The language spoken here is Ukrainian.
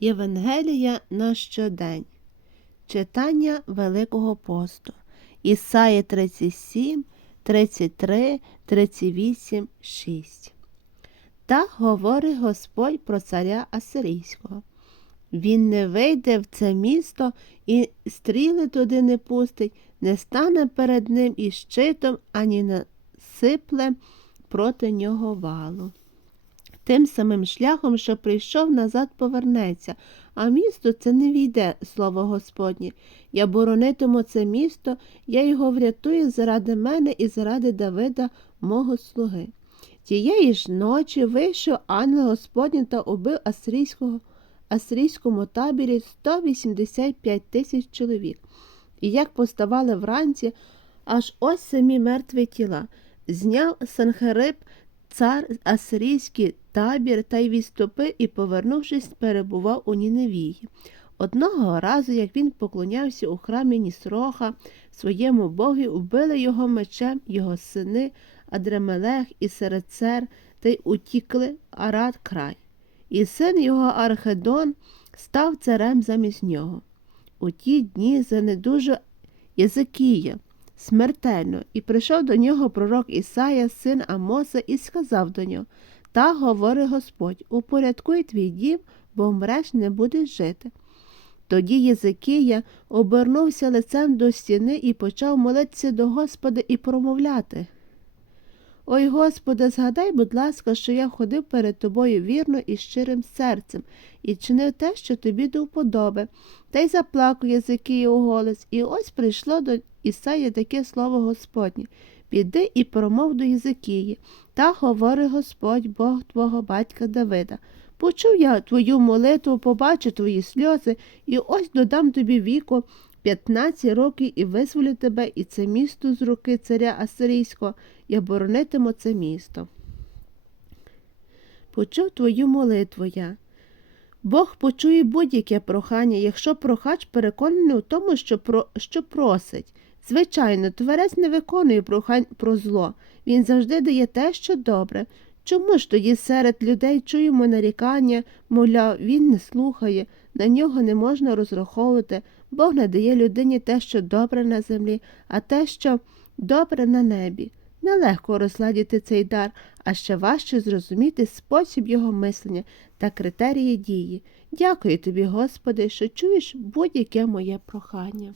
Євангелія на щодень. Читання Великого посту. Ісаї 37, 33, 38, 6. Так говорить Господь про царя Асирійського. Він не вийде в це місто і стріли туди не пустить, не стане перед ним і щитом, ані насипле проти нього валу. Тим самим шляхом, що прийшов, назад повернеться, а місто це не війде, слово Господнє. Я боронитиму це місто, я його врятую заради мене і заради Давида, мого слуги. Тієї ж ночі вийшов ангел Господній та убив асирійського, асирійському таборі 185 тисяч чоловік. І як поставали вранці, аж ось самі мертві тіла. Зняв Санхериб цар асирійський табір та й відступив і, повернувшись, перебував у Ніневії. Одного разу, як він поклонявся у храмі Нісроха своєму богі, вбили його мечем його сини Адремелех і Серецер та й утікли Арат край. І син його Архедон став царем замість нього. У ті дні занедужав Єзикія смертельно, і прийшов до нього пророк Ісая, син Амоса, і сказав до нього Та говорить Господь, упорядкуй твій дім, бо вмреш не будеш жити. Тоді Єзикія обернувся лицем до стіни і почав молитися до Господа і промовляти. Ой Господи, згадай, будь ласка, що я ходив перед тобою вірно і щирим серцем, і чинив те, що тобі до вподоби. Та й заплакав Єзикія у голос, і ось прийшло до Ісаї таке слово Господнє. Піди і промов до Єзикії, та говори Господь, Бог твого батька Давида. Почув я твою молитву, побачу твої сльози, і ось додам тобі віку 15 років і визволю тебе і це місто з руки царя Асирійського, і оборонитиму це місто. Почув твою молитву я. Бог почує будь-яке прохання, якщо прохач переконаний у тому, що, про, що просить. Звичайно, творець не виконує прохань про зло, він завжди дає те, що добре. Чому ж тоді серед людей чуємо нарікання, мовляв, він не слухає, на нього не можна розраховувати, Бог не дає людині те, що добре на землі, а те, що добре на небі. Нелегко розладіти цей дар, а ще важче зрозуміти спосіб його мислення та критерії дії. Дякую тобі, Господи, що чуєш будь-яке моє прохання.